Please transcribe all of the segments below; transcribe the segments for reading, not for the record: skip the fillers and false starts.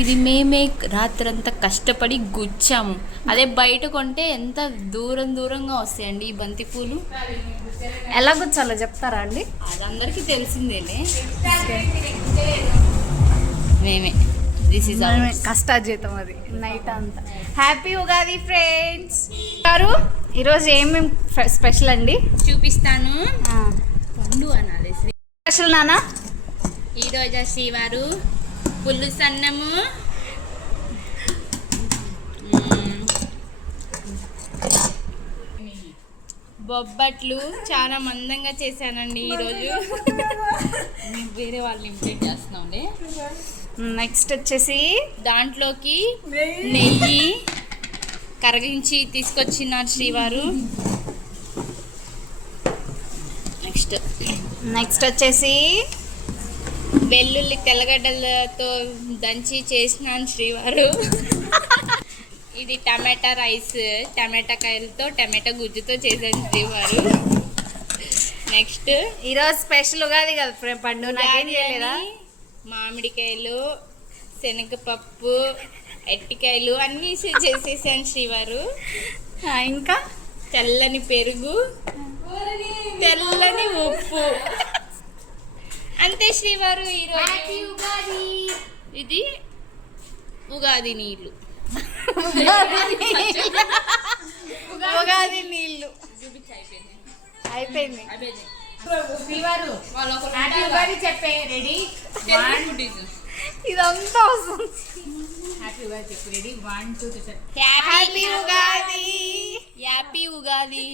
ఇది మేమే రాత్రంతా కష్టపడి గుచ్చాము. అదే బయట కొంటే ఎంత దూరంగా వస్తాయండి ఈ బంతి పూలు. ఎలా గుచ్చాలో చెప్తారా అండి? అది అందరికీ తెలిసిందేలే. మేమే కష్టాజీతం అది నైట్ అంతా. Happy Ugadi friends. గారు ఈరోజు ఏమేమి స్పెషల్ అండి చూపిస్తాను. పండు అనాలి. స్పెషల్ నానా ఈరోజు శ్రీవారు పులుసు అన్నము, బొబ్బట్లు చాలా మందంగా చేశానండి ఈరోజు. వేరే వాళ్ళని ఇంప్లీట్ చేస్తున్నాండి. నెక్స్ట్ వచ్చేసి దాంట్లోకి నెయ్యి కరిగించి తీసుకొచ్చినారు శ్రీవారు. నెక్స్ట్ వచ్చేసి వెల్లుల్లి తెల్లగడ్డలతో దంచి చేసినాను శ్రీవారు. ఇది టమాటా రైస్, టమాటా కాయలతో టమాటా గుజ్జుతో చేశాను శ్రీవారు. నెక్స్ట్ ఈరోజు స్పెషల్ ఉగాది కదా పండు, నాకేం చేయలేదా? మామిడికాయలు, శనగపప్పు, అరటికాయలు అన్నీ చేసేసాను శ్రీవారు. ఇంకా తెల్లని పెరుగు, తెల్లని ఉప్పు, అంతే శ్రీవారు. ఈరోజు ఇది ఉగాది నీళ్ళు. ఉగాది నీళ్ళు అయిపోయింది. చెప్పే రెడీ ఇదంతా వస్తుంది. Happy Ugadi, happy Ugadi,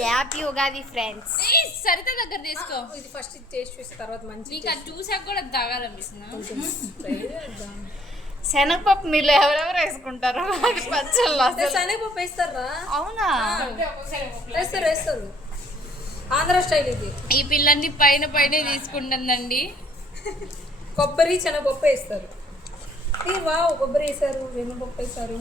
happy Ugadi friends. Saritha దగ్గర తీసుకో. ఇది ఫస్ట్ టేస్ట్ చూసిన తర్వాత మంచి నీకు అది చూసాక కూడా తాగాలనిపిస్తున్నా. శనగపప్పు మీరు ఎవరెవరు వేసుకుంటారు? శనగపప్పు వేస్తారా? అవునా? వేస్తారు. ఆంధ్ర స్టైల్ ఇది. ఈ పిల్లని పైన తీసుకుంటుందండి. కొబ్బరి శనగపప్పు వేస్తారు. వావ్, కొబ్బరి వేసారు, వెన్నపప్పు వేసారు.